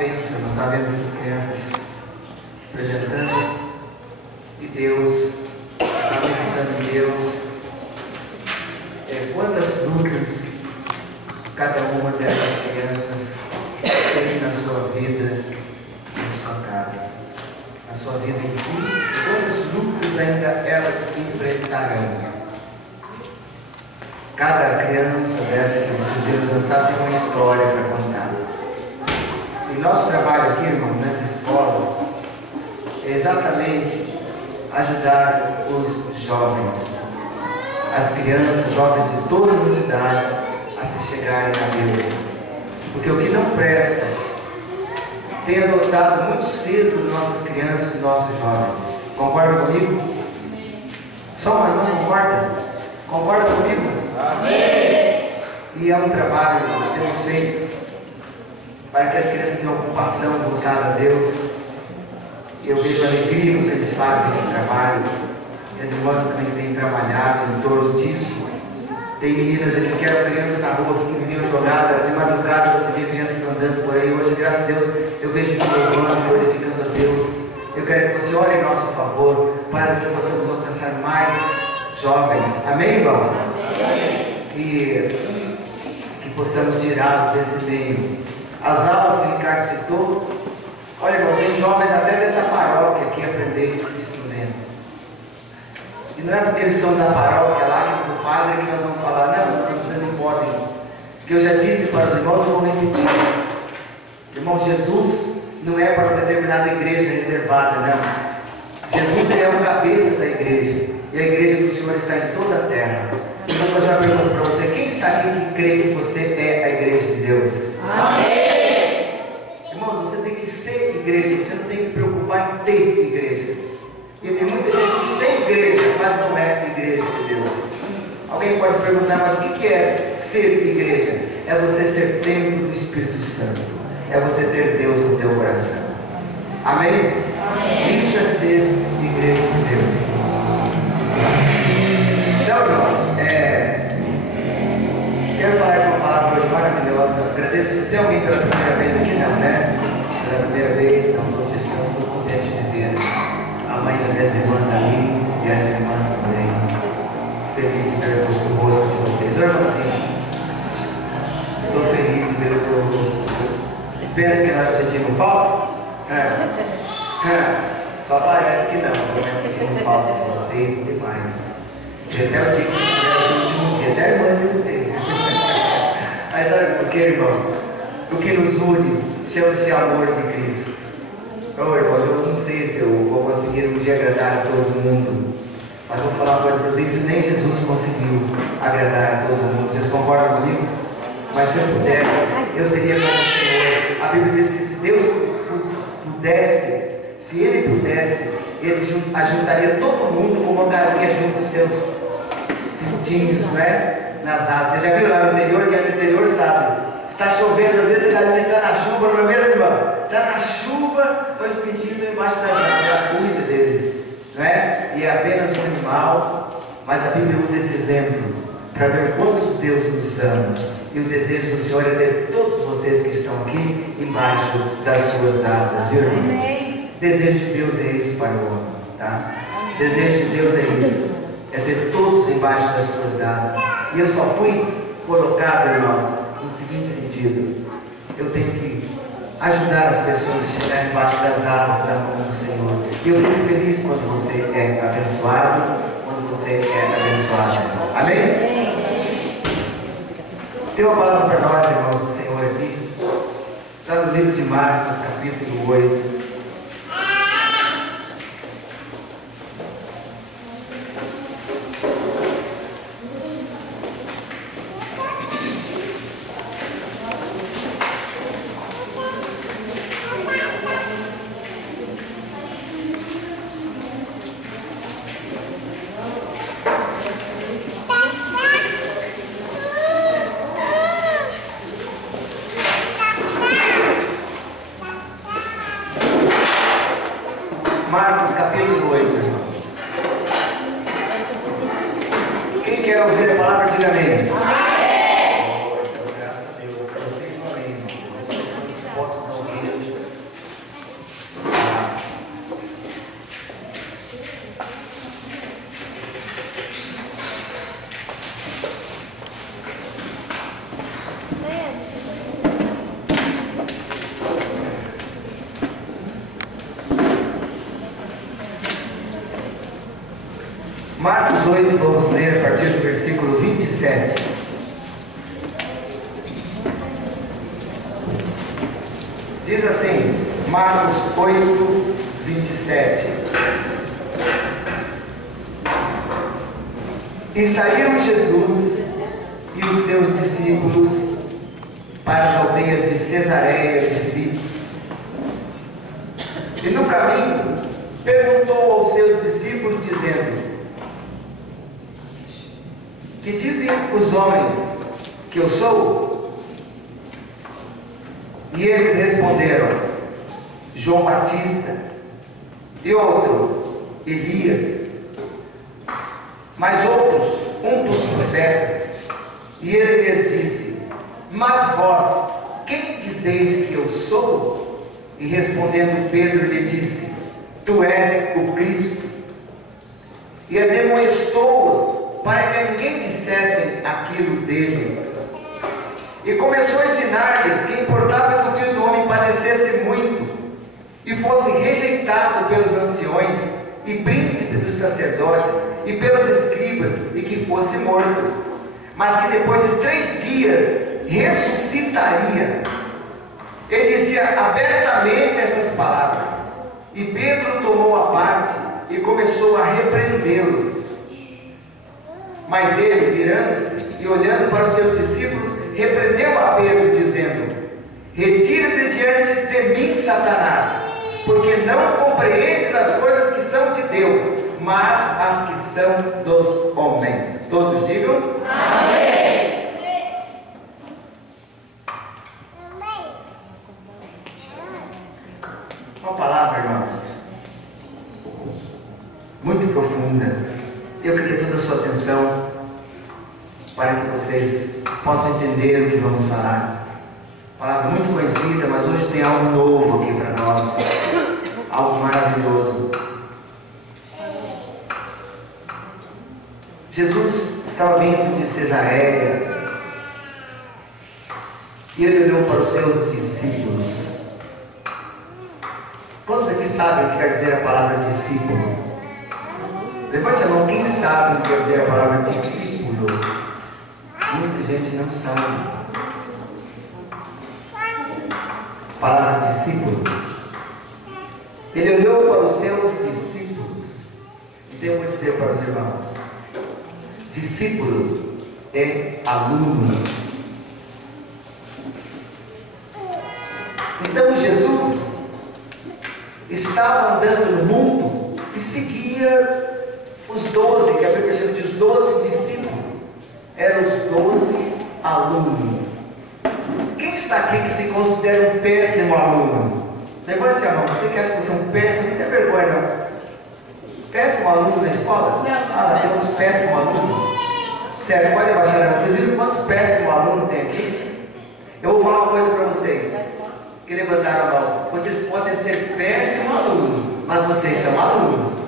bênção. Nós estamos vendo essas crianças apresentando e Deus está meditando em Deus. Quantas lutas cada uma dessas crianças tem na sua vida, na sua casa, na sua vida em si, quantas lutas ainda elas enfrentarão. Cada criança dessa que vocês viram dançar tem uma história para contar. E nosso trabalho aqui, irmão, nessa escola, é exatamente ajudar os jovens, as crianças, jovens de todas as idades, a se chegarem a Deus. Porque o que não presta tem adotado muito cedo nossas crianças e nossos jovens. Concorda comigo? Só uma irmã concorda? Concorda comigo? Amém! E é um trabalho que nós temos feito para que as crianças tenham ocupação voltada a Deus. E eu vejo a alegria com que eles fazem esse trabalho. As irmãs também têm trabalhado em torno disso. Tem meninas aqui que eram crianças na rua que viviam jogadas, de madrugada você vê crianças andando por aí. Hoje, graças a Deus, eu vejo louvando, glorificando a Deus. Eu quero que você ore em nosso favor, para que possamos alcançar mais jovens. Amém, irmãos? Amém. E que possamos tirá-los desse meio. As aulas que o Ricardo citou, olha, irmão, tem jovens até dessa paróquia aqui aprendendo instrumento. E não é porque eles são da paróquia lá, que do padre, que nós vamos falar, não, vocês não podem. Porque eu já disse para os irmãos, eu vou repetir. Irmão, Jesus não é para uma determinada igreja reservada, não. Jesus é o cabeça da igreja. E a igreja do Senhor está em toda a terra. Eu vou fazer uma pergunta para você. Quem está aqui que crê que você é a igreja de Deus? Amém! Irmão, você tem que ser igreja. Você não tem que preocupar em ter igreja. E tem muita gente que tem igreja, mas não é igreja de Deus. Alguém pode perguntar, mas o que é ser igreja? É você ser templo do Espírito Santo. É você ter Deus no teu coração. Amém? Amém. Isso é ser igreja de Deus. Então, irmãos, quero falar de uma palavra hoje maravilhosa. Agradeço. Tem alguém pela primeira vez aqui? Não, né? Pela primeira vez, não, todos estão, estou contente de ver a mãe das minhas irmãs ali e as irmãs também. Feliz de ver o rosto de vocês. Ô, irmãozinho, estou feliz de ver o teu rosto. Pensa que nós sentimos falta? Só parece que não, mas sentimos falta de vocês demais. Se até o dia que vocês estiveram no último dia, até a irmã de vocês. Mas sabe por quê, irmão? O que nos une chama-se amor de Cristo. Ô, irmãos, eu não sei se eu vou conseguir um dia agradar a todo mundo, mas vou falar uma coisa para vocês: isso nem Jesus conseguiu agradar a todo mundo. Vocês concordam comigo? Mas se eu pudesse, eu seria como o Senhor. A Bíblia diz que se Deus pudesse, se Ele pudesse, Ele ajuntaria todo mundo como uma galinha junta os seus pintinhos, não é? Nas asas. Você já viu lá no interior? Quem é do interior sabe. Está chovendo, às vezes a galinha está na chuva, não é mesmo, irmão? Está na chuva, mas os pintinhos estão embaixo da asa, já cuida deles, não é? E é apenas um animal, mas a Bíblia usa esse exemplo para ver quantos Deus nos ama. E o desejo do Senhor é ter todos vocês que estão aqui embaixo das suas asas, viu, irmão? Amém. Desejo de Deus é esse para o homem, tá? Amém. Desejo de Deus é isso, é ter todos embaixo das suas asas. E eu só fui colocado, irmãos, no seguinte sentido: eu tenho que ajudar as pessoas a chegar embaixo das asas da mão do Senhor. E eu fico feliz quando você é abençoado, quando você é abençoado. Amém? Tem uma palavra para nós, irmãos, do Senhor aqui. Está no livro de Marcos, capítulo 8. Marcos capítulo 8, irmãos. Quem quer ouvir a palavra, diga amém. Amém. Graças a Deus. Eu sei que não amém, irmãos. Vocês estão dispostos a ouvir Marcos 8, vamos ler a partir do versículo 27. Diz assim, Marcos 8, 27. E saíram Jesus e os seus discípulos para as aldeias de Cesareia de Filipe. E no caminho perguntou aos seus discípulos, dizendo: que dizem os homens que eu sou? E eles responderam: João Batista, e outro, Elias, mas outros, um dos profetas. E ele lhes disse: mas vós, quem dizeis que eu sou? E respondendo Pedro lhe disse: tu és o Cristo. E ademoestou-os para que ninguém dissessem aquilo dele. E começou a ensinar-lhes que importava que o Filho do Homem padecesse muito, e fosse rejeitado pelos anciões e príncipes dos sacerdotes e pelos escribas, e que fosse morto, mas que depois de 3 dias ressuscitaria. Ele dizia abertamente essas palavras, e Pedro tomou a parte e começou a repreendê-lo. Mas ele, virando-se e olhando para os seus discípulos, repreendeu a Pedro, dizendo: retira-te diante de mim, Satanás, porque não compreendes as coisas que são de Deus, mas as que são dos homens. Todos digam amém. Uma palavra, irmãos, muito profunda. Eu queria toda a sua atenção para que vocês possam entender o que vamos falar. Palavra muito conhecida, mas hoje tem algo novo aqui para nós, algo maravilhoso. Jesus estava vindo de Cesareia e ele olhou para os seus discípulos. Quantos aqui sabem o que quer dizer a palavra discípulo? Levante a mão, quem sabe o que quer dizer a palavra discípulo? Muita gente não sabe. A palavra discípulo. Ele olhou para os seus discípulos. Então eu vou dizer para os irmãos: discípulo é aluno. Então Jesus estava andando no mundo e seguia os 12, que a Bíblia chama de os 12 discípulos. Eram os 12 alunos. Quem está aqui que se considera um péssimo aluno? Levante a mão. Você que acha que você é um péssimo, não tem vergonha não. Péssimo aluno na escola? Ah, tem uns péssimos alunos. Certo, pode abaixar a mão. Vocês viram quantos péssimos alunos tem aqui? Eu vou falar uma coisa para vocês que levantaram a mão. Vocês podem ser péssimo aluno, mas vocês são alunos.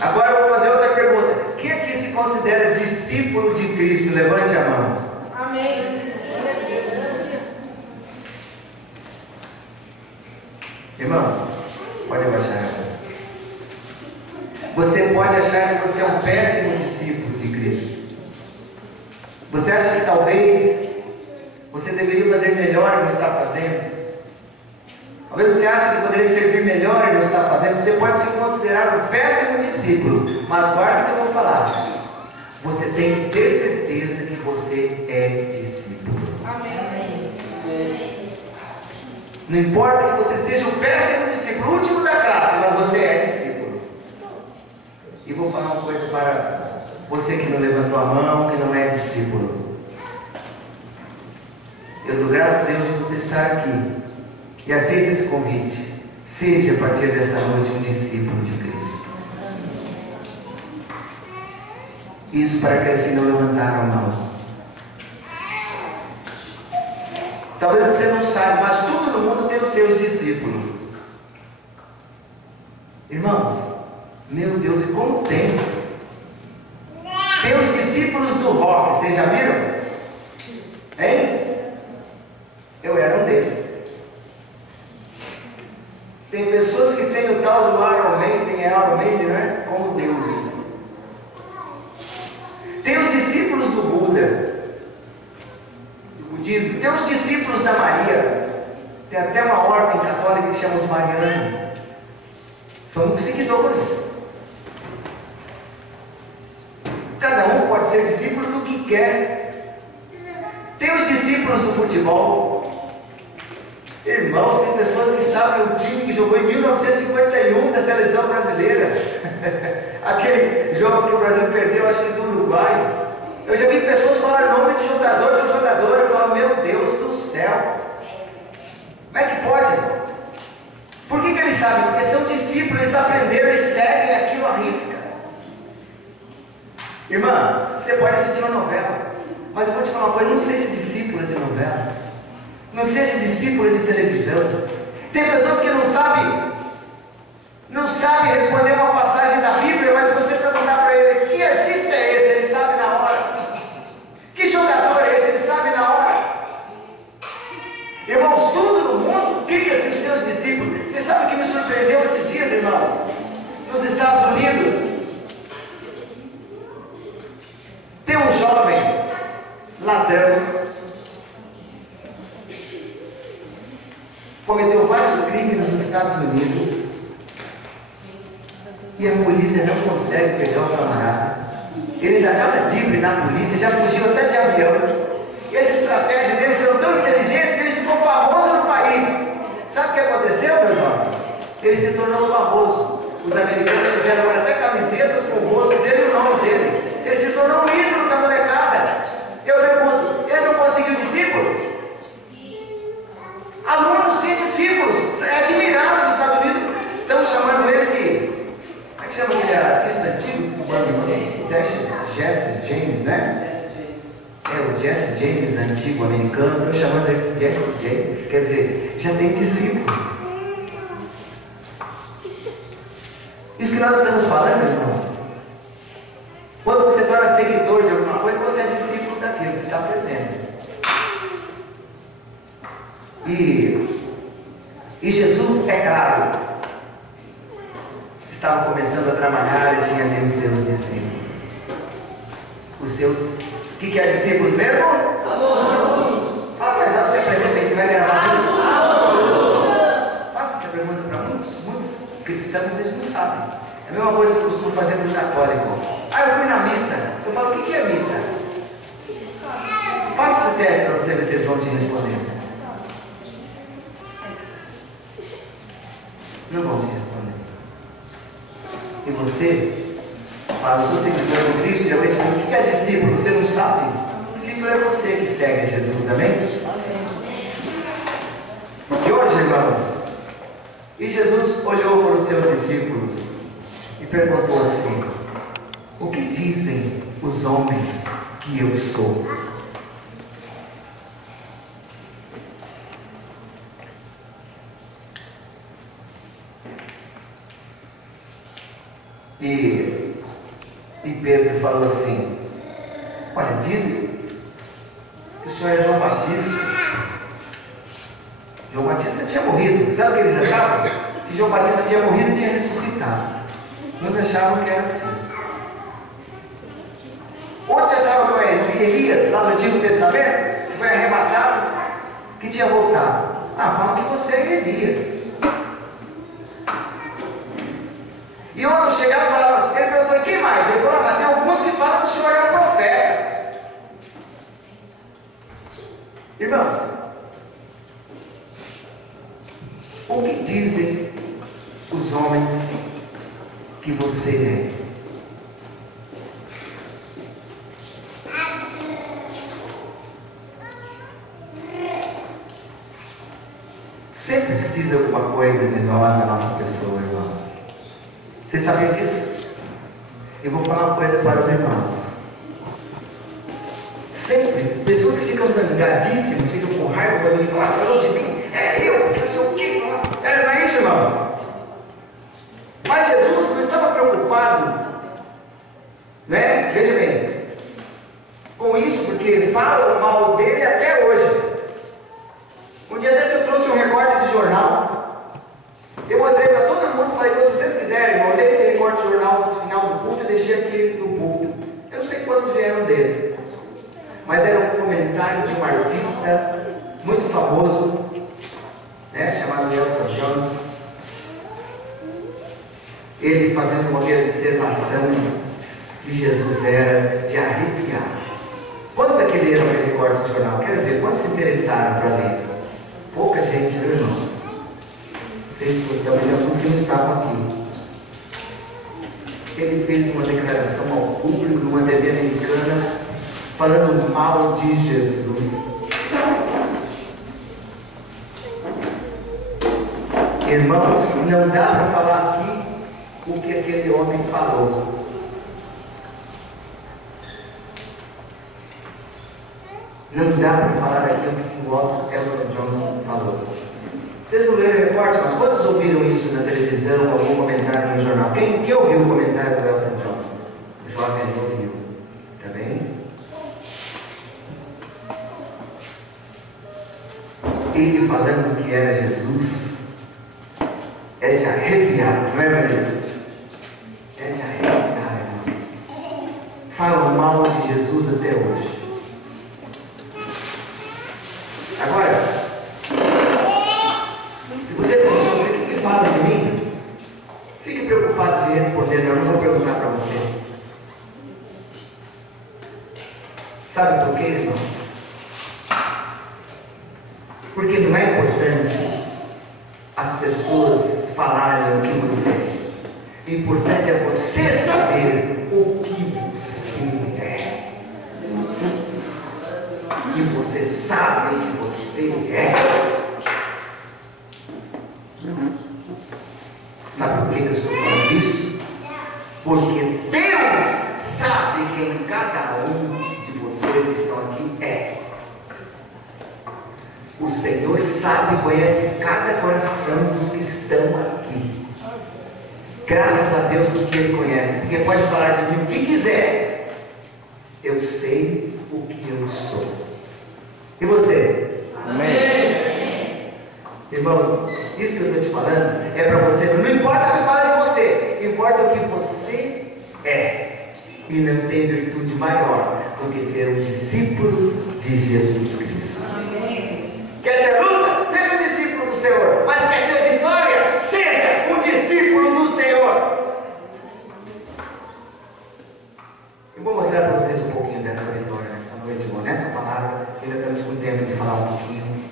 Agora eu vou fazer outra pergunta. Quem aqui se considera discípulo de Cristo? Levante a mão. Amém. Irmãos, pode abaixar a mão. Você pode achar que você é um péssimo discípulo de Cristo. Você acha que talvez você deveria fazer melhor e não está fazendo? Talvez você ache que poderia servir melhor e não está fazendo. Você pode se considerar um péssimo discípulo, mas guarda o que eu vou falar. Você tem que ter certeza que você é discípulo. Amém. Não importa que você seja um péssimo discípulo, o último da classe, mas você é discípulo. E vou falar uma coisa para você que não levantou a mão, que não é discípulo. Eu dou graças a Deus de você estar aqui. E aceite esse convite. Seja a partir desta noite um discípulo de Cristo. Isso para aqueles que não levantaram a mão. Talvez você não saiba, mas todo mundo tem os seus discípulos. Irmãos, meu Deus, e como tem? Tem os discípulos do rock, vocês já viram? Hein? Eu era um deles. Tem pessoas que têm o tal do Iron Maiden, não é? Como deuses. somos Mariano. Somos seguidores. Cada um pode ser discípulo do que quer. Tem os discípulos do futebol. Irmãos, tem pessoas que sabem o time que jogou em 1951 da seleção brasileira. Aquele jogo que o Brasil perdeu, acho que do Uruguai. Eu já vi pessoas falar nome de jogador por jogador. Eu falo, meu Deus do céu. Como é que pode? Por que eles sabem? Porque são discípulos, eles aprenderam, eles seguem aquilo à risca. Irmã, você pode assistir uma novela, mas eu vou te falar uma coisa, não seja discípula de novela. Não seja discípula de televisão. Tem pessoas que não sabem responder uma passagem da Bíblia, mas se você perguntar para ele, que artista é esse? Ele sabe na hora. Que jogador é esse? Ele sabe na hora. Irmãos, tudo no mundo cria-se os seus discípulos. Você sabe o que me surpreendeu esses dias, irmãos? Nos Estados Unidos, tem um jovem ladrão, cometeu vários crimes nos Estados Unidos, e a polícia não consegue pegar o camarada. Ele dá cada dibre na polícia, já fugiu até de avião. E as estratégias dele são tão inteligentes que ele ficou famoso no país. Sabe o que aconteceu, meu irmão? Ele se tornou famoso. Os americanos fizeram agora até camisetas com o rosto dele e o nome dele. Ele se tornou um ídolo da molecada. Eu pergunto, ele não conseguiu discípulos? Alunos sem discípulos. É admirável nos Estados Unidos. Estão chamando ele de... Como é que chama aquele artista antigo? Jesse James, né? É o Jesse James antigo americano. Estão chamando ele de Jesse James. Quer dizer, já tem discípulos. Isso que nós estamos falando, irmãos. Quando você torna seguidor de alguma coisa, você é discípulo daquilo, você está aprendendo. E Jesus, é claro, estava começando a trabalhar e tinha ali os seus discípulos. Os seus, o que é discípulos mesmo? Amor. Fala mais alto para você aprender bem, você vai gravar isso. Faça essa pergunta para muitos cristãos, eles não sabem. É a mesma coisa que eu costumo fazer para o católico. Eu fui na missa. Eu falo, o que é missa? Faça esse teste para você ver se eles vão te responder. Não vão te responder. E você fala, eu sou seguidor de Cristo, e alguém te pergunta, o que é discípulo? Você não sabe? Discípulo é você que segue Jesus, amém? E hoje, irmãos, e Jesus olhou para os seus discípulos e perguntou assim, o que dizem os homens que eu sou? E Pedro falou assim, olha, dizem que o senhor é João Batista. João Batista tinha morrido. Sabe o que eles achavam? Que João Batista tinha morrido e tinha ressuscitado. Uns achavam que era assim. Outros achavam que era Elias, lá no Antigo Testamento, que foi arrebatado, que tinha voltado. Falam que você é Elias. E outros chegavam e falavam, ele perguntou, e quem mais? Ele falou, mas tem alguns que falam que o senhor é um profeta. Irmãos, o que dizem os homens que você é? Sempre se diz alguma coisa de nós, da nossa pessoa, irmãos. Vocês sabiam disso? Eu vou falar uma coisa para os irmãos. Sempre, pessoas que ficam zangadíssimas, ficam com raiva quando alguém fala, falou de mim, eu, que não sei o quê. Não é isso, irmãos? Mas Jesus não estava preocupado, né? Veja bem, com isso, porque falam mal dele até hoje. Um dia desse eu trouxe um recorte de jornal. Eu mostrei para todo mundo, falei, quando vocês quiserem, eu olhei esse recorte de jornal no final do culto e deixei aqui no púlpito. Eu não sei quantos vieram dele, mas era um comentário de um artista muito famoso, né, chamado Elton John, ele fazendo uma observação que Jesus era de arrepiar. Quantos aqui leram aquele corte de jornal? Quero ver, quantos se interessaram para ler? Pouca gente, viu, irmãos? Vocês também, alguns que não estavam aqui. Ele fez uma declaração ao público numa TV americana, falando mal de Jesus. Irmãos, não dá para falar aqui o que aquele homem falou. Não dá para falar aqui o que o Elton John falou. Vocês não leram o recorte, mas quantos ouviram isso na televisão, algum comentário no jornal? Quem ouviu o comentário do Elton John? O jovem ali ouviu. Está bem? Ele falando que era Jesus é de arrepiar, não é, Maria? É de arrepiar, irmãos. Falam mal de Jesus até hoje. Agora, se você pensou, você o que fala de mim? Fique preocupado de responder, não, eu não vou perguntar para você. Sabe por quê, irmãos? Porque não é importante as pessoas falarem o que você é. O importante é você saber o que você é. E você sabe o que você é. Sabe por que eu estou falando isso? Porque Deus sabe quem cada um de vocês que estão aqui é. O Senhor sabe e conhece cada coração dos que estão aqui. Graças a Deus porque Ele conhece. Porque pode falar de mim o que quiser. Eu sei o que eu sou. E você? Amém. Irmãos, isso que eu estou te falando é para você. Não importa o que fala de você, importa o que você é. E não tem virtude maior do que ser um discípulo de Jesus Cristo. Amém. Quer ter luta? Seja um discípulo do Senhor. Mas quer ter vitória? Seja um discípulo do Senhor. Eu vou mostrar para vocês um pouquinho dessa vitória nessa noite, irmão. Nessa palavra, ainda estamos com tempo de falar um pouquinho.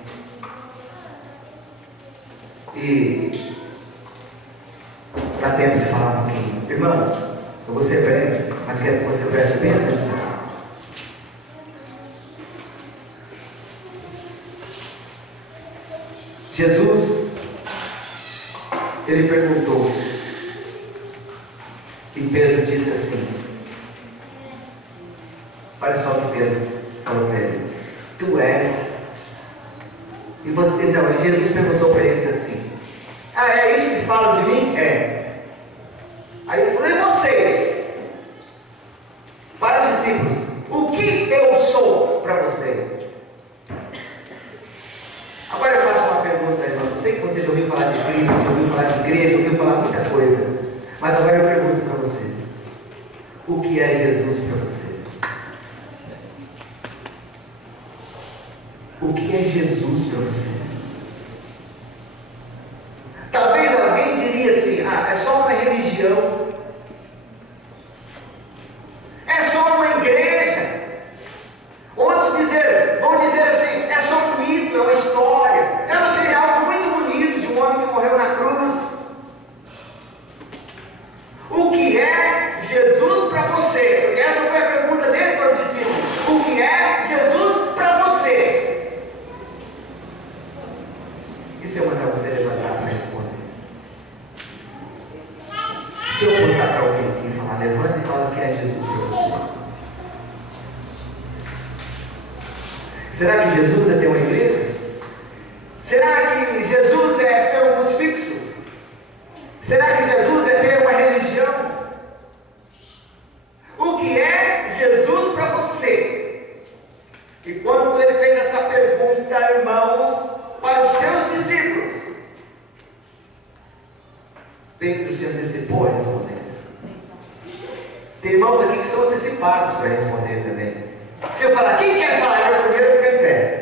E dá tempo de falar um pouquinho. Irmãos, eu vou ser breve, mas quero que você preste bem atenção. Jesus, ele perguntou, e Pedro disse assim, olha só o que Pedro falou para ele, tu és, e você, não, Jesus perguntou para eles assim, é isso que falam de mim? É. Aí ele falou, e vocês? Para os discípulos, o que eu sou para vocês? Agora eu faço uma pergunta, irmão. Eu sei que você já ouviu falar de Cristo, já ouviu falar de igreja, ouviu falar muita coisa. Mas agora eu pergunto para você: o que é Jesus para você? O que é Jesus para você? Talvez alguém diria assim: é só uma religião, é só uma igreja. Outros vão dizer assim, é só um mito, é uma história. Eu não sei, é algo muito bonito de um homem que morreu na cruz. O que é Jesus para você? Porque essa foi a pergunta dele para o discípulo. O que é Jesus para você? E se eu mandar você levantar para responder? Se eu botar para alguém aqui e falar, levanta e fala o que é Jesus para você. Será que Jesus é ter uma igreja? Será que Jesus é ter um crucifixo? Será que Jesus é ter uma religião? O que é Jesus para você? E quando ele fez essa pergunta, irmãos, para os seus discípulos, Pedro se antecipou a responder. Tem irmãos aqui que são antecipados para responder também. Se eu falar, quem quer falar? Eu primeiro fica em pé.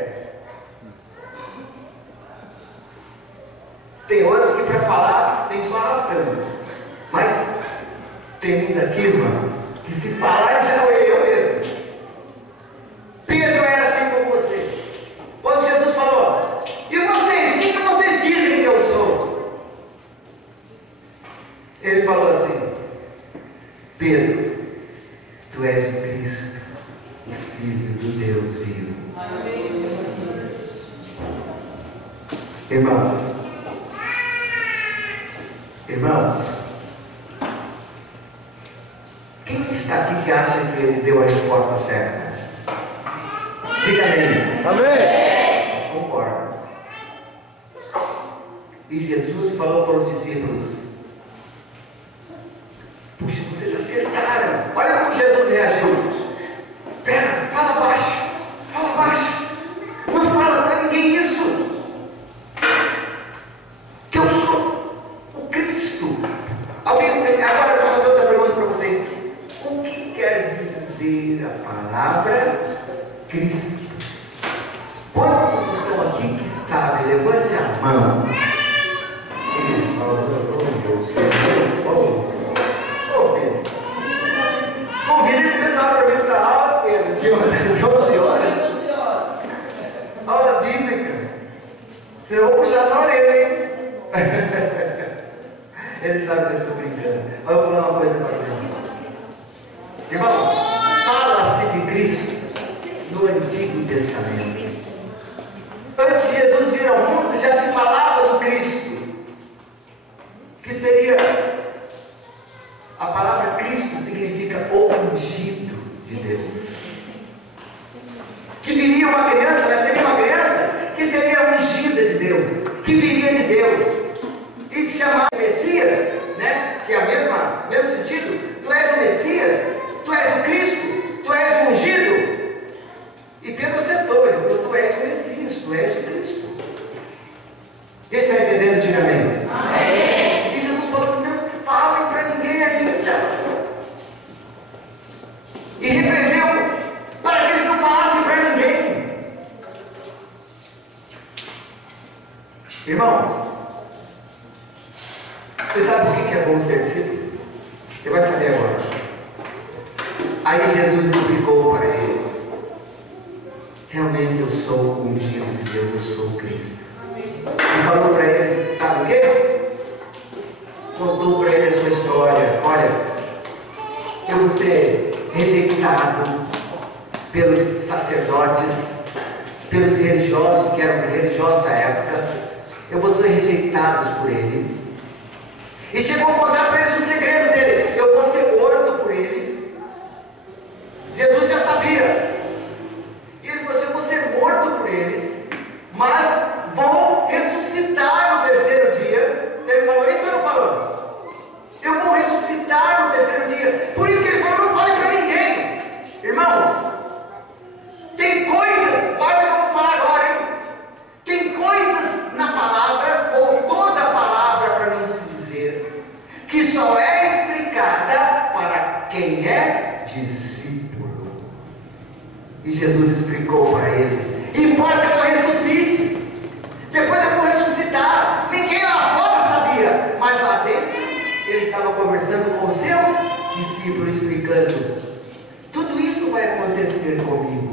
Tu és o Cristo, o Filho do Deus vivo. Irmãos, quem está aqui que acha que ele deu a resposta certa? Diga amém. Amém. Vocês concordam? E Jesus falou para os discípulos: puxa, vocês acertaram. Olha como Jesus reagiu. Pera, fala baixo. Fala baixo. Não fala para ninguém isso. Que eu sou o Cristo. Agora eu vou fazer outra pergunta para vocês. O que quer dizer a palavra Cristo? Quantos estão aqui que sabem? Levante a mão. Convida esse pessoal para vir para a aula, Pedro. De 11 horas. Aula bíblica. Senão eu vou puxar sua orelha, hein? Eles sabem que eu estou brincando. Mas eu vou falar uma coisa para vocês. Irmãos, fala-se de Cristo no Antigo Testamento. Antes de Jesus vir ao mundo, já se falava do Cristo, que seria, a palavra Cristo significa o ungido de Deus. Que viria uma criança, nasceria uma criança que seria ungida de Deus, que viria de Deus, e te chamar de Messias, né? Que é o mesmo sentido. Tu és o Messias, tu és o Cristo, tu és o ungido. E Pedro acertou, ele falou: tu és o Messias, tu és o Cristo. Quem está entendendo? Diga amém. Amém. E Jesus falou que não falem para ninguém ainda. E repreendeu para que eles não falassem para ninguém. Irmãos, você sabe o que é bom ser discípulo? Você vai saber agora. Aí Jesus explicou para eles: realmente eu sou o ungido de Deus, eu sou o Cristo. E falou para eles, sabe o quê? Contou para eles a sua história. Olha, eu vou ser rejeitado pelos sacerdotes, pelos religiosos, que eram os religiosos da época. Eu vou ser rejeitado por ele. E chegou a contar para eles o segredo dele: eu vou ser morto por eles. Jesus já sabia. E ele falou assim: eu vou ser morto por eles, mas vou ressuscitar no terceiro dia. Ele falou isso ou não falou? Eu vou ressuscitar no terceiro dia. Por isso que ele falou: não fale para ninguém. Irmãos, tem coisas, olha o que eu vou falar agora, hein? Tem coisas na palavra, ou toda a palavra para não se dizer, que só é explicada para quem é discípulo. E Jesus explicou para eles: importa que eu ressuscite, depois eu vou ressuscitar. Ninguém lá fora sabia, mas lá dentro ele estava conversando com os seus discípulos, explicando: tudo isso vai acontecer comigo.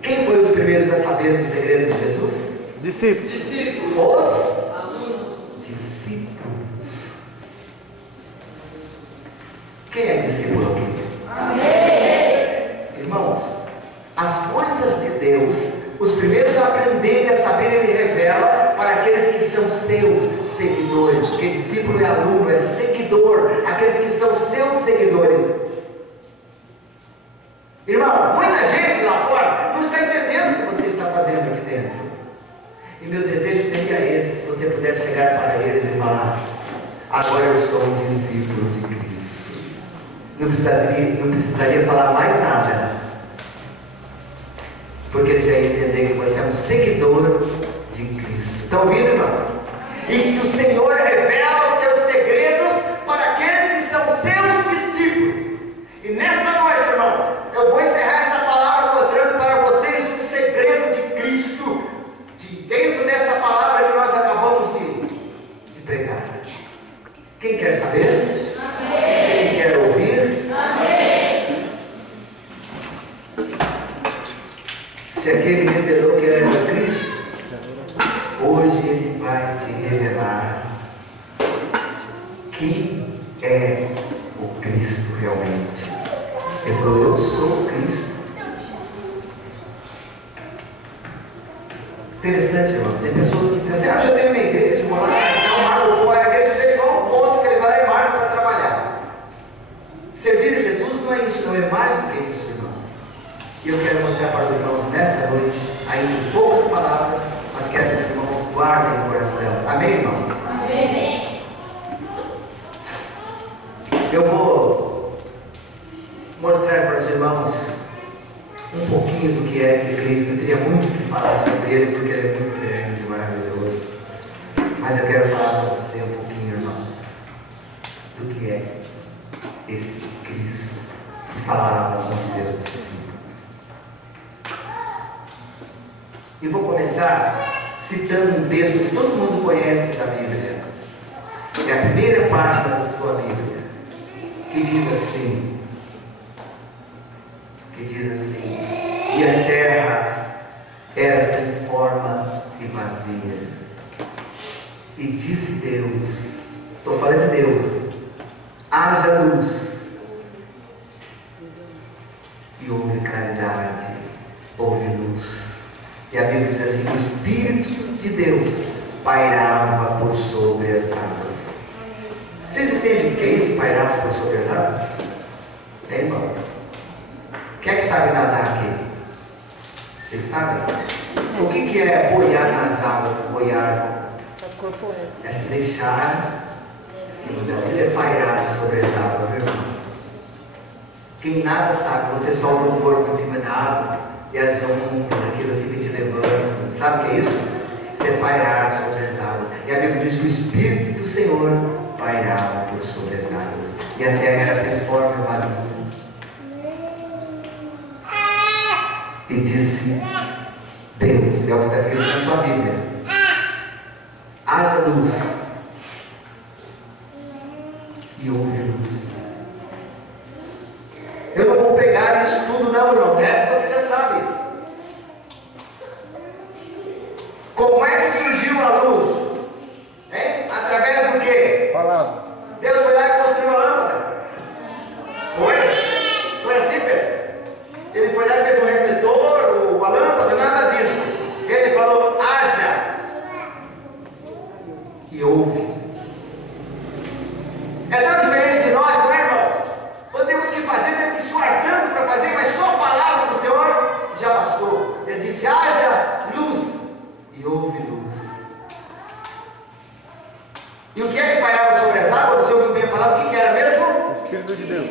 Quem foi os primeiros a saber do segredo de Jesus? Discípulos. Os discípulos. Quem é discípulo aqui? Amém. Irmãos, as coisas de Deus, os primeiros a aprenderem a saber, Ele revela para aqueles que são seus seguidores. Porque discípulo é aluno, é seguidor, aqueles que são seus seguidores. Irmão, muita gente lá fora não está entendendo o que você está fazendo aqui dentro. E meu desejo seria esse: se você pudesse chegar para eles e falar: agora eu sou um discípulo de Cristo. Não precisaria falar mais nada, porque ele já ia entender que você é um seguidor de Cristo. Estão ouvindo, irmão? E que o Senhor revela os seus segredos para aqueles que são seus discípulos. E nesta noite, irmão, eu vou encerrar essa palavra mostrando para vocês um segredo de Cristo, dentro desta palavra que nós acabamos de pregar. Quem quer saber? Amém. Quem quer ouvir? Amém. Se aquele revelou que era Cristo, hoje Ele vai te revelar Cristo realmente. Ele falou, eu sou Cristo. Interessante, irmãos. Tem pessoas que dizem assim, já tenho minha igreja, vou lá, então marco, a igreja dele vai a um ponto que ele vai lá e marca para trabalhar. Servir a Jesus não é isso, não é mais do que isso, irmãos. E eu quero mostrar para os irmãos nesta noite, ainda em poucas palavras, mas quero que os irmãos guardem no coração. Amém, irmãos? Amém. Eu vou mostrar para os irmãos um pouquinho do que é esse Cristo. Eu teria muito que falar sobre ele, porque ele é muito grande, maravilhoso. Mas eu quero falar para você um pouquinho, irmãos, do que é esse Cristo que falava com os seus discípulos. E vou começar citando um texto que todo mundo conhece da Bíblia. É a primeira página da tua Bíblia, que diz assim, e a terra era sem forma e vazia. E disse Deus, estou falando de Deus, haja luz. E houve claridade, houve luz. E a Bíblia diz assim, o Espírito de Deus pairava por sobre as águas. Vocês entendem o que é isso, pairar por sobre as águas? Bem, irmãos? Quem é que sabe nadar aqui? Vocês sabem? O que é boiar nas águas? Boiar é se deixar, sim, deve ser pairar sobre as águas, viu, irmão? Quem nada sabe, você solta o corpo em cima da água e as ondas, aquilo fica te levando. Sabe o que é isso? Você pairar sobre as águas. E a Bíblia diz que o Espírito do Senhor pairava por sobre as águas. E a terra era sem forma e vazia. E disse Deus, é o que está escrito na sua Bíblia, haja luz. E houve luz. Eu não vou pregar isso tudo não, irmão. O resto você já sabe. Como é que surgiu a luz? Através do quê? Palavra. Deus foi lá e construiu a lâmpada. Foi assim, Pedro? Ele foi lá e fez um refletor, uma lâmpada, nada disso. Ele falou, haja. E houve. É tão diferente de nós, não é, irmão? Quando temos que fazer, temos que suar tanto para fazer, mas só a palavra do Senhor já bastou. Ele disse, haja luz. E houve luz. E o que é que pairava sobre as águas? Você ouviu bem a palavra? O que era mesmo? O Espírito de Deus.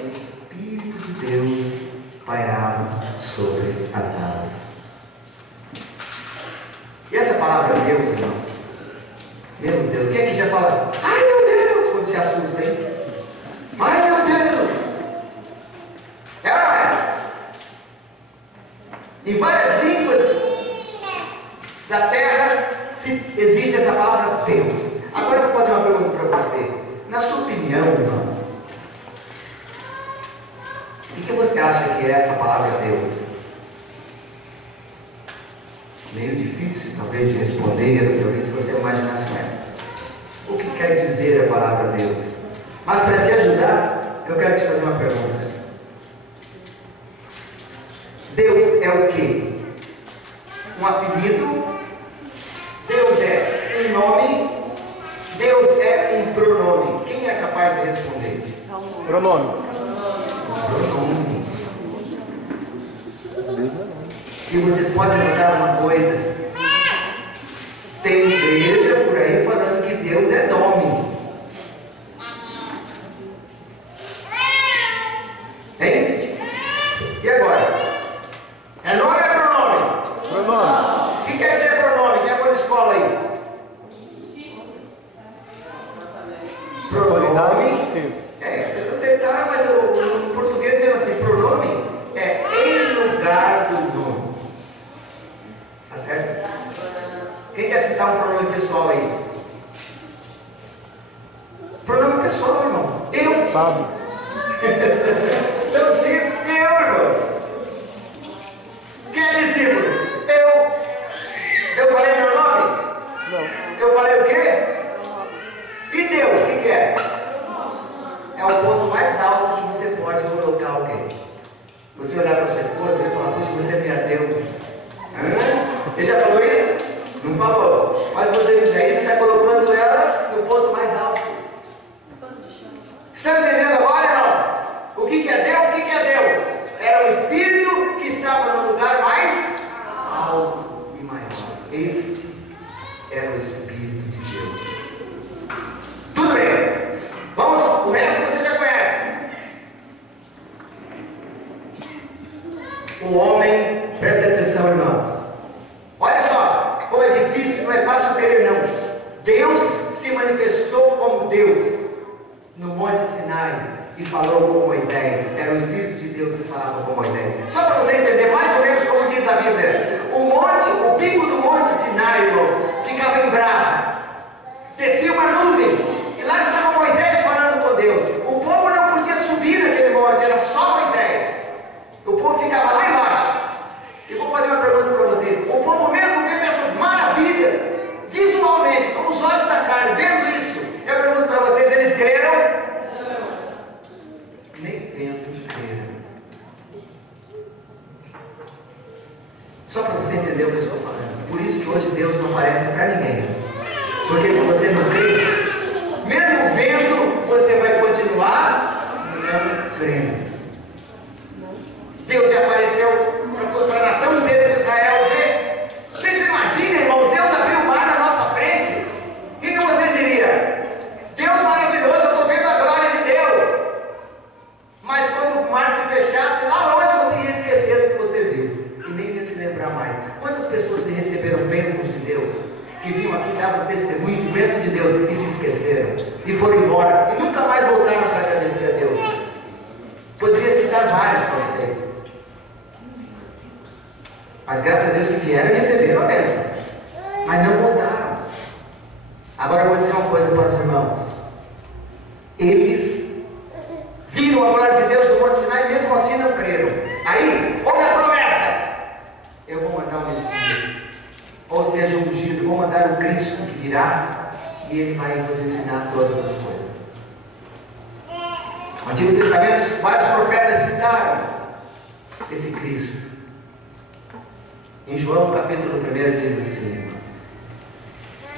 O Espírito de Deus pairava sobre as águas. E essa palavra Deus, irmãos, meu Deus, quem aqui já fala, ai meu Deus, quando se assusta, hein? Ai meu Deus! É ou não é? Em várias línguas da terra existe essa palavra Deus. Agora eu vou fazer uma pergunta para você. Na sua opinião, irmão, o que você acha que é essa palavra Deus? Meio difícil, talvez, de responder, eu vi se você imaginasse com ela. O que quer dizer a palavra Deus? Mas para te ajudar, eu quero te fazer uma pergunta. Deus é o quê? Um apelido? Deus é um nome? Deus é um pronome? Quem é capaz de responder? Pronome. Pronome. E vocês podem notar uma coisa. Tem igreja por aí falando que Deus é nome. Hein? E agora? É nome ou é pronome? Pronome. O que quer dizer pronome? Quem é boa escola aí? Pronome. Sim. Você não acertar, mas o português mesmo assim, pronome é em lugar do nome. Tá certo? Quem quer citar um pronome pessoal aí? Pronome pessoal, irmão. Eu. Sabe. Eu sim, eu, irmão. Quem é discípulo? Eu. Eu falei meu nome? Não. Eu falei o quê? E Deus, o que é? É o ponto mais Você olhar para sua esposa e falar, puxa, você é minha Deus. Ele já falou isso? Não falou. Mas você está colocando ela no ponto mais alto. Estão entendendo agora, irmãos? O que é Deus? O que é Deus? Era o Espírito que estava no lugar mais alto e maior. Este era o Espírito de Deus. Tudo bem. Vamos, o resto você já conhece. O homem, presta atenção, irmãos. Olha só, como é difícil, não é fácil crer, não. Deus se manifestou como Deus no Monte Sinai e falou com Moisés. Era o Espírito de Deus que falava com Moisés. Só para você entender mais ou menos como diz a Bíblia. O pico do Monte Sinai, irmãos, ficava em brasa. Descia uma nuvem e lá estava Moisés falando com Deus. O povo não podia subir naquele monte, era só Moisés. O povo ficava lá embaixo. E vou fazer uma pergunta para vocês. O povo mesmo vendo essas maravilhas, visualmente, com os olhos da carne, vendo isso, eu pergunto para vocês, eles creram? Nem vendo creram. Só para você entender o que eu estou falando. Por isso que hoje Deus não aparece para ninguém. Porque se você não crê, mesmo vendo, você vai continuar não crendo. Deus já apareceu para a nação inteira de Israel ver. Vocês imaginam, irmãos, Deus abriu o mar na nossa frente? O que você diria? Deus maravilhoso, eu estou vendo a glória de Deus. Mas quando o mar se fechasse, lá longe você ia esquecer do que você viu. E nem ia se lembrar mais. Quantas pessoas receberam bênçãos de Deus? Que vinham aqui, davam testemunho de bênção de Deus e se esqueceram. E foram embora. E nunca mais voltaram para agradecer a Deus. Poderia citar vários para vocês. Mas graças a Deus que vieram e receberam a bênção. Mas não voltaram. Agora eu vou dizer uma coisa para os irmãos. Eles viram a glória de Deus no Monte Sinai e mesmo assim não creram. Aí, houve a promessa. Eu vou mandar o Messias. Ou seja, o ungido. Vou mandar o Cristo que virá. E ele vai nos ensinar todas as coisas. No Antigo Testamento, vários profetas citaram esse Cristo. Em João capítulo 1 diz assim.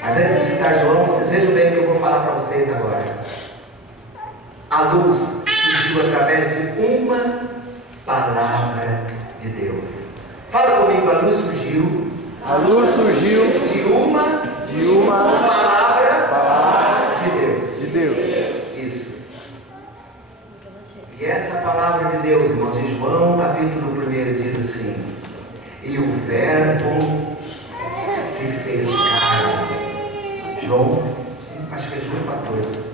Mas antes de citar João, vocês vejam bem o que eu vou falar para vocês agora. A luz surgiu através de uma palavra de Deus. Fala comigo, a luz surgiu. A luz surgiu de uma palavra de Deus. De Deus. Isso. E essa palavra de Deus, irmãos, em João capítulo 1 diz assim. E o Verbo se fez carne. João, acho que é João 14.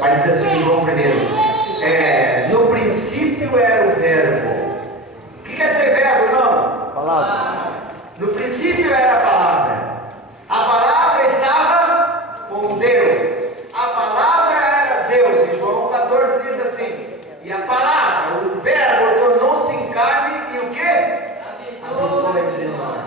Mas diz assim, João 1. No princípio era o Verbo. O que quer dizer verbo, irmão? Palavra. No princípio era a palavra. A palavra estava com Deus. A palavra era Deus. E João 14 diz assim. E a palavra, o Verbo, tornou-se em carne e o quê? Habitou entre nós.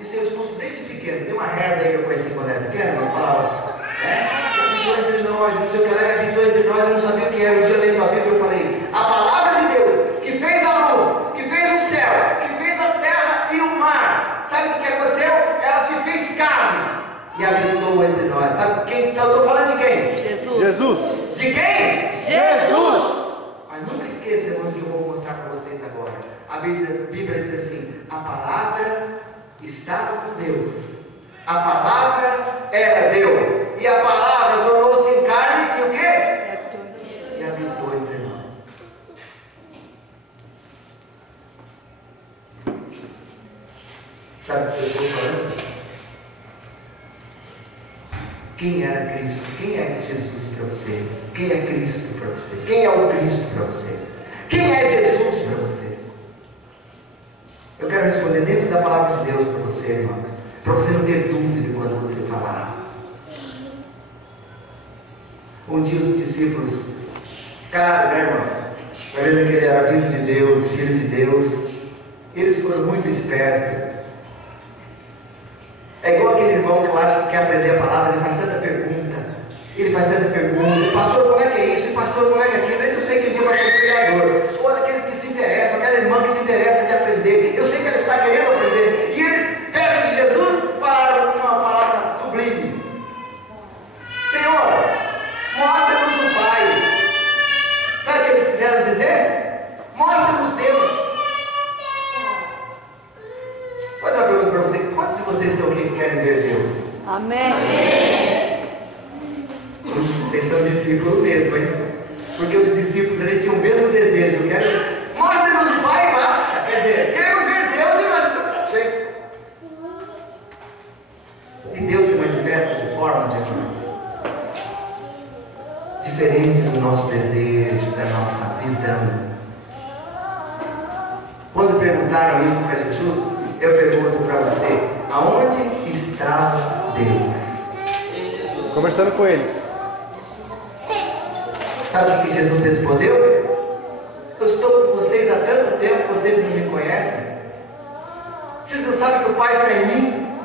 Isso eu escuto desde pequeno. Tem uma reza aí que eu conheci quando era pequeno. Eu falava, habitou entre nós, não sei o que ela habitou entre nós, eu não sabia o que era. Um dia lendo a Bíblia eu falei, a palavra de Deus, que fez a luz, que fez o céu, que fez a terra e o mar. Sabe o que aconteceu? Ela se fez carne e habitou entre nós. Sabe quem? Então, eu estou falando de quem? Jesus. De quem? Jesus. Mas nunca esqueça, irmão, que eu vou mostrar para vocês agora. A Bíblia diz assim, a palavra estava com Deus. A palavra era Deus. E a palavra tornou-se em carne e o quê? E habitou entre nós. Sabe o que eu estou falando? Quem era Cristo? Quem é Jesus para você? Quem é Cristo para você? Quem é o Cristo para você? Quem é Jesus para você? Eu quero responder dentro da palavra de Deus para você, irmão. Para você não ter dúvida quando você falar. Um dia os discípulos, claro, né, irmão? Sabendo que ele era filho de Deus, filho de Deus, eles foram muito espertos. É igual aquele irmão que eu acho que quer aprender a palavra, ele faz tanta pergunta. Ele faz tanta pergunta: pastor, como é que é isso? Pastor, como é que é aquilo? Esse eu sei que um dia vai ser um pregador. Ou daqueles que se interessam, aquela irmã que se interessa de aprender. Eu sei que ela está querendo aprender. E eles, perto de Jesus, falaram uma palavra sublime: Senhor, mostra-nos o Pai. Sabe o que eles quiseram dizer? Mostra-nos Deus. Vou fazer uma pergunta para você: quantos de vocês estão aqui que querem ver Deus? Amém. Vocês são discípulos mesmo, hein? Porque os discípulos ali tinham o mesmo desejo. Eu quero, mostre-nos o Pai e basta. Quer dizer, queremos ver Deus e nós estamos satisfeitos. E Deus se manifesta de formas, irmãos, diferentes do nosso desejo, da nossa visão. Quando perguntaram isso para Jesus, eu pergunto para você: aonde estava Deus? Conversando com eles. Sabe o que Jesus respondeu? Eu estou com vocês há tanto tempo, vocês não me conhecem. Vocês não sabem que o Pai está em mim?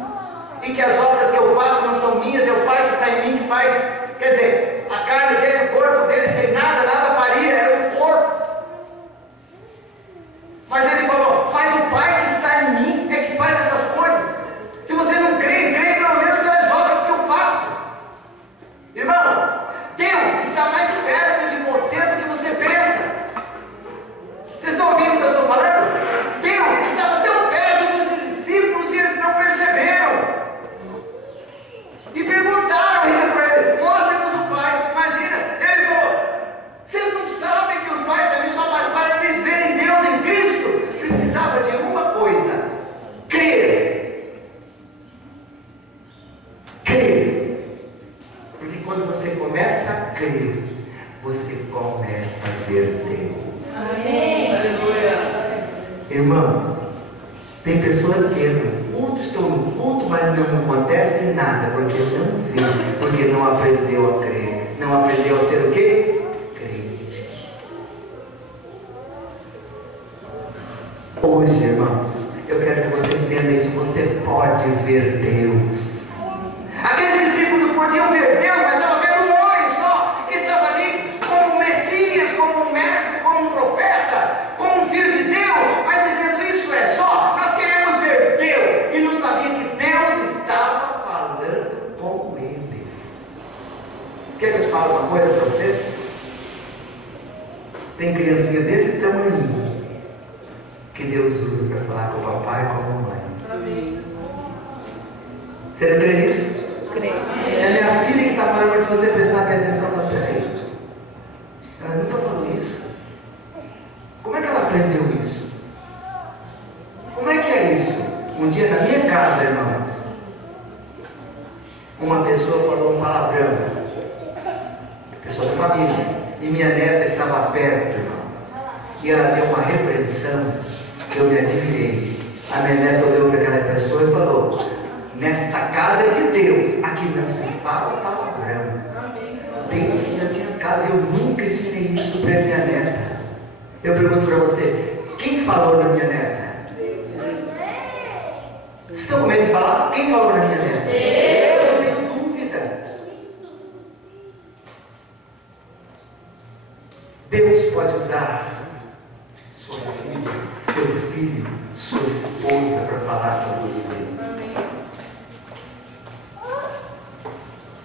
E que as obras que eu faço não são minhas, é o Pai que está em mim que faz. Quer dizer, a carne dele, o corpo dele, sem nada, nada faria, era um corpo. Mas ele falou: mas o Pai que está em mim é que faz essas coisas. Se você não crê, crê pelo menos pelas obras que eu faço. Irmãos, Deus está mais perto de você do que você pensa. Vocês estão ouvindo o que eu estou falando? Deus estava tão perto dos discípulos e eles não perceberam. E perguntaram ainda para ele: mostra-nos o Pai. Imagina, ele falou: vocês não sabem que o Pai está ali só para eles verem Deus em Cristo? Precisava de uma coisa: crer. Crer. Porque quando você começa a crer, você começa a ver Deus. Amém. Irmãos, tem pessoas que entram no culto, estão no culto, mas não acontece nada, porque não vê, porque não aprendeu a crer. Não aprendeu a ser o quê? Crente. Hoje, irmãos, eu quero que você entenda isso. Você pode ver Deus. Aqueles discípulos podiam ver Deus, mas estavam vendo um homem só, que estava ali como um Messias, como um mestre, como um profeta, como um filho de Deus, mas dizendo: isso é só, nós queremos ver Deus. E não sabia que Deus estava falando com eles. Quer que eu te fale uma coisa para você? Tem criancinha desse tamanho que Deus usa para falar com o papai e com a mamãe. Amém. Você não crê nisso? Creio. É minha filha que está falando, mas se você prestar bem atenção, fala: peraí, ela nunca falou isso. Como é que ela aprendeu isso? Como é que é isso? Um dia na minha casa, irmãos, uma pessoa falou um palavrão, pessoa da família, e minha neta estava perto, irmãos, e ela deu uma repreensão que eu me admirei. A minha neta olhou para aquela pessoa e falou: nesta casa é de Deus, aqui não se fala palavrão. Dentro da minha casa eu nunca ensinei isso para minha neta. Eu pergunto para você: quem falou na minha neta? Vocês estão com medo de falar? Quem falou na minha neta? Eu não tenho dúvida. Deus pode usar sua filha, seu filho, sua esposa para falar com você.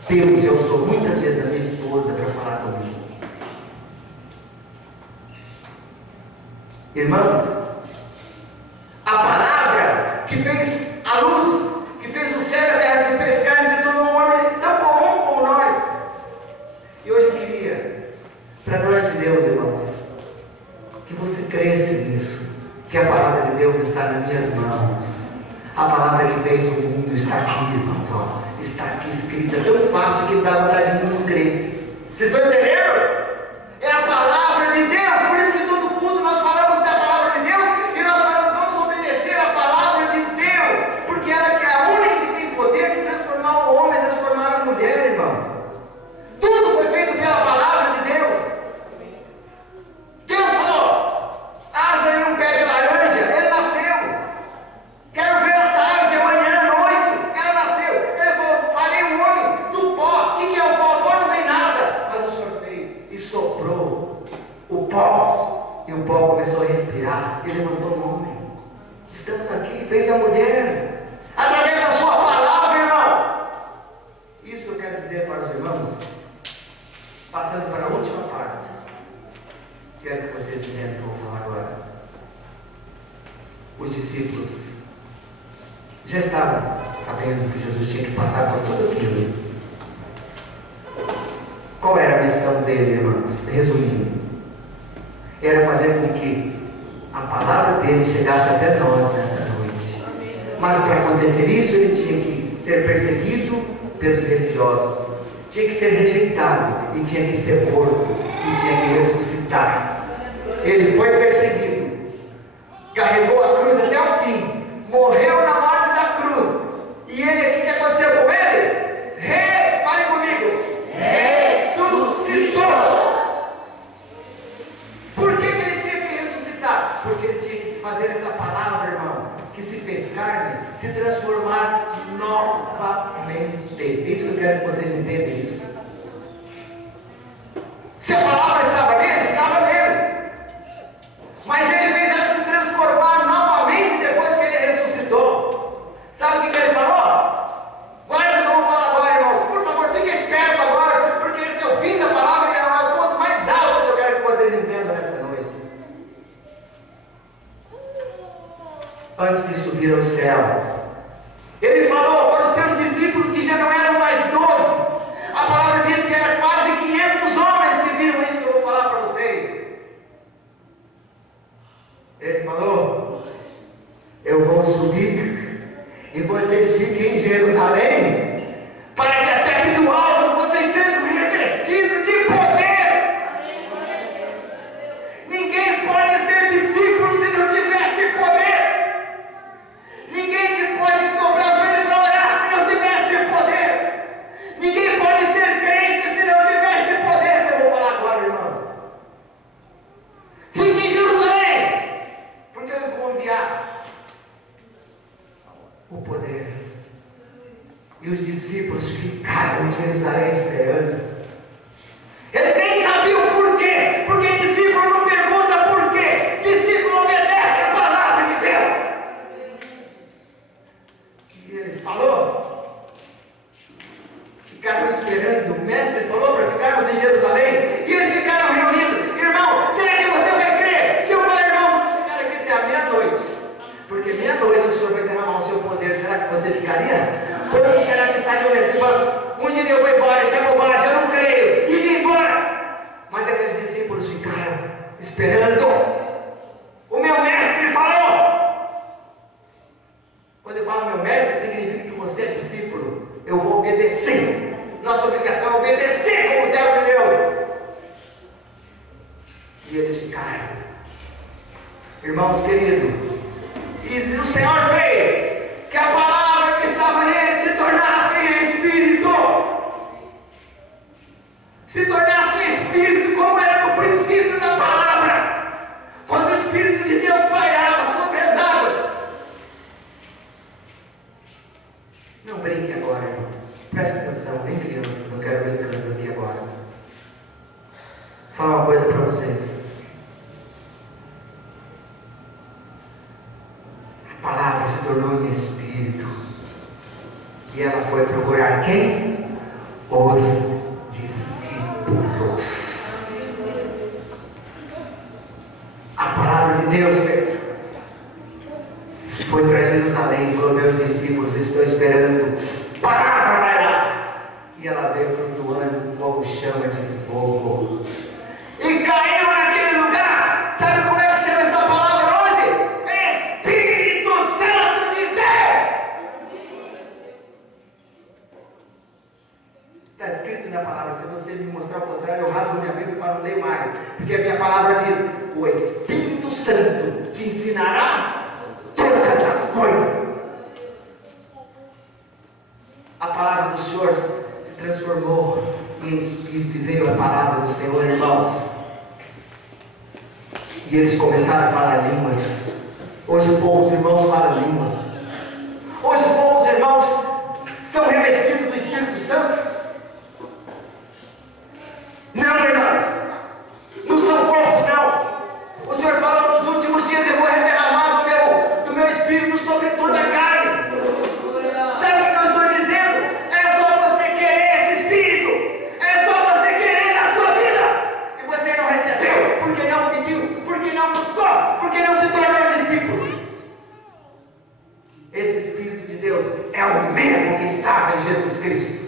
Deus já usou muitas vezes a minha esposa para falar comigo. Irmãos, a palavra que fez a luz, que fez o céu e a terra, se fez carne, se tornou um homem tão comum como nós. E hoje eu queria, para a glória de Deus, irmãos, que você cresce nisso, que a palavra de Deus está nas minhas mãos. A palavra que fez o mundo está aqui, irmãos, ó. Está aqui escrita, tão fácil que dá vontade de não crer. Vocês estão entendendo? É a palavra de Deus. Por isso que todo culto nós falamos da palavra de Deus e nós falamos: vamos obedecer a palavra de Deus, porque ela que é a única que tem poder de transformar o homem, transformar a mulher, irmãos. Tudo foi feito pela palavra de Deus. Deus falou: haja em um pé de laranja, ele nasceu. Quero ver à tarde, amanhã, à noite, ela nasceu. Ele falou: farei o homem do pó. O que é o pó? O pó não tem e o pó começou a respirar e levantou o homem. Estamos aqui, fez a mulher, através da sua palavra, irmão. Isso que eu quero dizer para os irmãos, passando para a última parte. Quero que vocês entendam o que eu vou falar agora. Os discípulos já estavam sabendo que Jesus tinha que passar por tudo aquilo. Qual era a missão dele, irmãos? Resumindo, era fazer com que a palavra dele chegasse até nós nesta noite. Mas para acontecer isso, ele tinha que ser perseguido pelos religiosos, tinha que ser rejeitado, e tinha que ser morto, e tinha que ressuscitar. Ele foi perseguido, carregou a cruz até o fim, morreu na morte da cruz. E ele, o que aconteceu com ele? Fale comigo, ressuscitou. Por que ele tinha que ressuscitar? Porque ele tinha que fazer essa palavra, irmão, que se fez carne, se transformar novamente. É isso que eu quero que vocês entendam isso. Se a palavra estava nele, estava nele. Mas ele fez ela se transformar novamente depois que ele ressuscitou. Sabe o que ele falou? Guarda o que eu vou falar agora, irmãos. Por favor, fique esperto agora, porque esse é o fim da palavra e é o ponto mais alto que eu quero que vocês entendam nesta noite. Antes de subir ao céu, ele falou para os seus discípulos, que já não eram mais 12. A palavra diz que era quase 500 homens que viram isso que eu vou falar para vocês. Ele falou: eu vou subir e vocês fiquem em Jerusalém, para que até que do alto vocês sejam revestidos de poder. Ninguém pode ser discípulo se não tivesse poder. Ninguém pode dobrar os joelhos para orar se não tivesse poder. Ninguém pode ser crente se não tivesse poder, que eu vou falar agora, irmãos. Fique em Jerusalém, porque eu vou enviar o poder. E os discípulos ficaram em Jerusalém esperando. Ele nem sabia o porquê, porque discípulo não pergunta porquê, discípulo obedece a palavra de Deus. E ele falou, ficaram esperando, o mestre falou para ficarmos em Jerusalém, e eles ficaram reunidos. Irmão, será que você vai crer? Se eu falar, irmão, vamos ficar aqui até a meia-noite, porque meia-noite o Senhor vai derramar o seu poder, será que você ficaria? Quantos será que estariam nesse banco? Um dia eu vou embora, isso é bobagem, eu não creio, e vim embora. Mas aqueles discípulos ficaram esperando. O meu mestre falou. Quando eu falo meu mestre, significa que você é discípulo. Eu vou obedecer. Nossa obrigação é obedecer como servo de Deus. E eles ficaram. Irmãos queridos, e o Senhor fez que a palavra que estava nele se tornasse em espírito. Se tornasse em espírito, como era no princípio da palavra, quando o Espírito de Deus pairava sobre as águas. Não brinque agora, irmãos. Preste atenção, nem crianças, não quero brincando aqui agora. Vou falar uma coisa para vocês. A palavra se tornou em espírito. E ela foi procurar quem? Os discípulos. A palavra de Deus foi para Jerusalém e falou: meus discípulos estão esperando. Palavra vai lá. E ela veio flutuando como chama de fogo. E caiu naquele lugar. Sabe como é que chama essa palavra hoje? Espírito Santo de Deus. Está escrito na palavra. Se você me mostrar o contrário, eu rasgo minha Bíblia e falo, não leio mais. Porque a minha palavra diz: o Espírito Santo te ensinará todas as coisas. A palavra do Senhor se transformou em espírito e veio a palavra do Senhor, irmãos. E eles começaram a falar línguas. Hoje poucos irmãos falam língua. Hoje poucos irmãos são revestidos do Espírito Santo. Não, irmãos, não são poucos, não. O Espírito sobre toda a carne. Sabe o que eu estou dizendo? É só você querer esse Espírito. É só você querer na tua vida. E você não recebeu, porque não pediu, porque não buscou, porque não se tornou discípulo. Esse Espírito de Deus é o mesmo que estava em Jesus Cristo.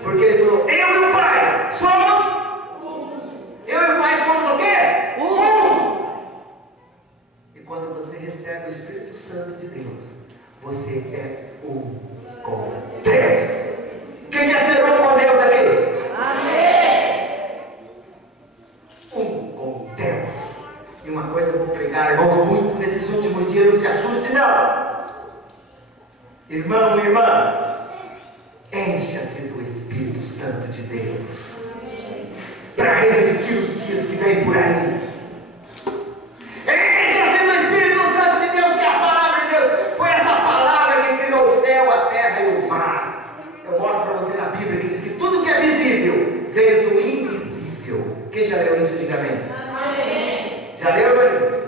Porque Ele falou, eu e o Pai somos eu e o Pai somos o quê? E quando você recebe o Espírito Santo de Deus, você é um com Deus. Quem quer ser um com Deus aqui? Amém. Um com Deus. E uma coisa eu vou pregar, irmãos, muito nesses últimos dias, não se assuste não. Irmão e irmã, encha-se do Espírito Santo de Deus para resistir os dias que vêm por aí. Encha-se do Espírito Santo de Deus, que é a palavra de Deus. Foi essa palavra que criou o céu, a terra e o mar. Eu mostro para você na Bíblia que diz que tudo que é visível veio do invisível. Quem já leu isso? Diga amém. Amém. Já leu, irmão?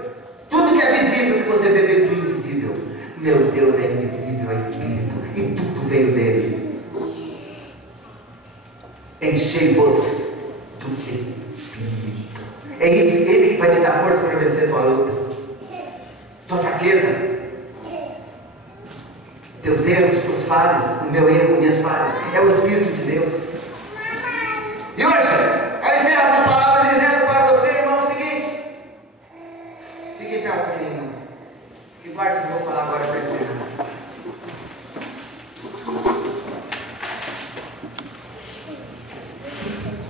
Tudo que é visível que você vê veio do invisível. Meu Deus é invisível, é Espírito, e tudo veio dele. Enchei-vos do Espírito. É isso, Ele que vai te dar força para vencer a tua luta, tua fraqueza, teus erros, tuas falhas, o meu erro, minhas falhas. É o Espírito de Deus. E hoje, eu encerro essa palavra dizendo para você, irmão, o seguinte: fique em pé um pouquinho e guarde o que eu vou falar agora para encerrar.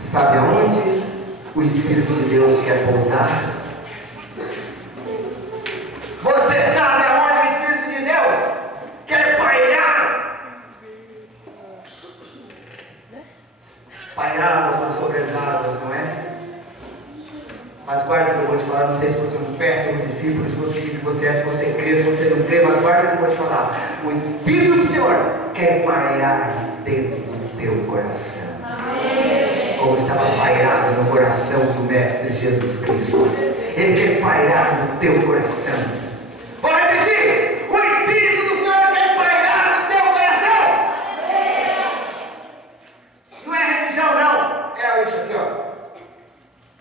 Sabe aonde o Espírito de Deus quer pousar? Você sabe aonde o Espírito de Deus quer pairar? Pairava sobre as águas, não é? Mas guarda o que eu vou te falar. Não sei se você é um péssimo discípulo, se você que você é, se você crê, se você não crê, mas guarda o que eu vou te falar. O Espírito do Senhor quer pairar dentro do teu coração. Como estava pairado no coração do Mestre Jesus Cristo. Ele quer pairar no teu coração. Vou repetir: o Espírito do Senhor quer pairar no teu coração. Não é religião não, é isso aqui, ó.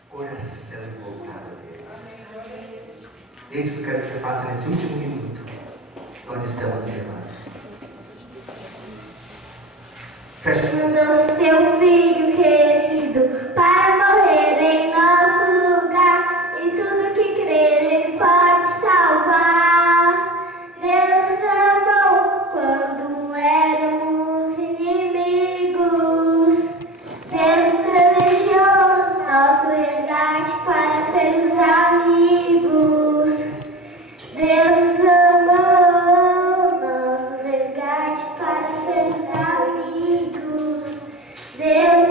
Coração voltado a Deus. É isso que eu quero que você faça nesse último minuto, onde estamos irmãos. Fecha. Mandou seu filho querido para morrer em nosso lugar, e tudo que crer Ele pode salvar. Deus amou quando éramos inimigos. Deus planejou nosso resgate para ser os amigos. Deus amou nosso resgate para ser os amigos. Deus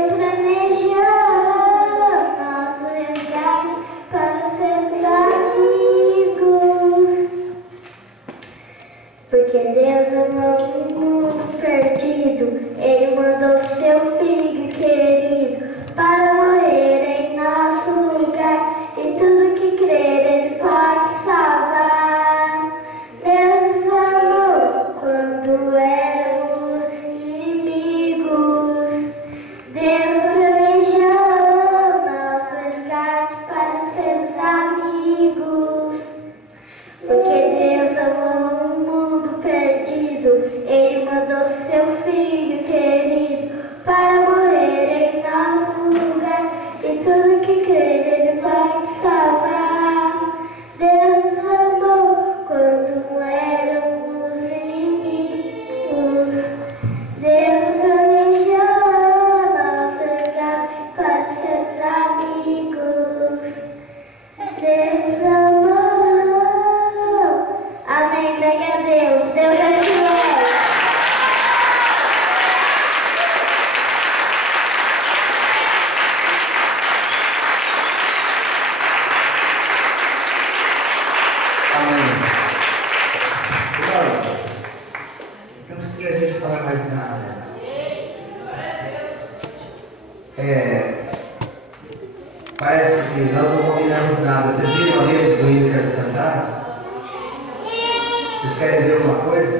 uma coisa?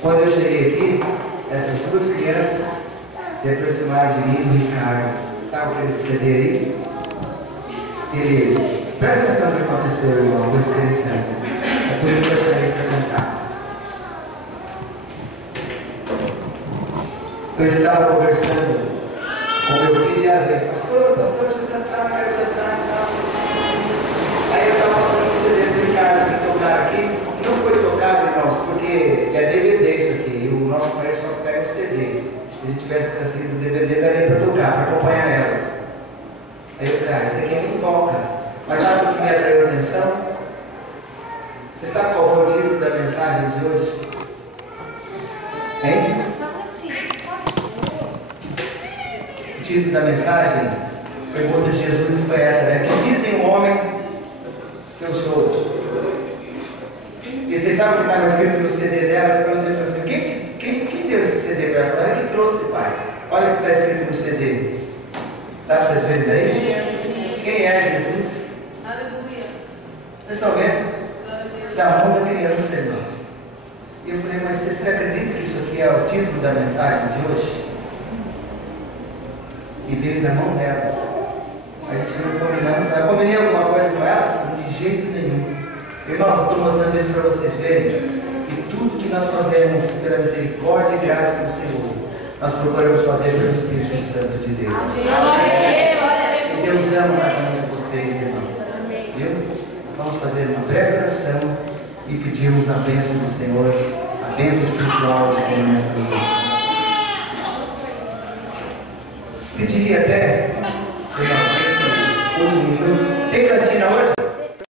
Quando eu cheguei aqui, essas duas crianças se aproximaram de mim e do Ricardo. Estavam com esse CD aí. Eles, presta atenção no que aconteceu, irmão, uma coisa interessante. É por isso que eu saí para cantar. Eu estava conversando com meu filho e a ver, pastor, deixa eu cantar, quero cantar e tal. Aí eu estava passando o CD do Ricardo que tocaram aqui. Não foi tocado, irmãos, porque é DVD isso aqui. E o nosso pai só pega o CD. Se a gente tivesse trazido o DVD, daria para tocar, para acompanhar elas. Aí eu falei, isso aqui não toca. Mas sabe o que me atraiu a atenção? Você sabe qual foi o título da mensagem de hoje? Hein? O título da mensagem, pergunta de Jesus foi essa, né? Que dizem o homem que eu sou? E vocês sabem o que estava escrito no CD dela? Eu perguntei para meu filho, quem deu esse CD para ela? Ela que trouxe, pai. Olha o que está escrito no CD. Dá para vocês verem daí? Quem é Jesus? Aleluia. Vocês estão vendo? Da mão da criança, irmãos. E eu falei, mas você acredita que isso aqui é o título da mensagem de hoje? E veio da mão delas. A gente não combinamos. Eu combinei alguma coisa com elas? De jeito nenhum. Irmãos, eu estou mostrando isso para vocês verem. Que tudo que nós fazemos pela misericórdia e graça do Senhor, nós procuramos fazer pelo Espírito Santo de Deus. E Deus ama cada um de vocês, irmãos. Viu? Vamos fazer uma breve oração e pedirmos a bênção do Senhor, a bênção espiritual do Senhor nessa noite. Pediria até, irmãos, último minuto, tem cantinho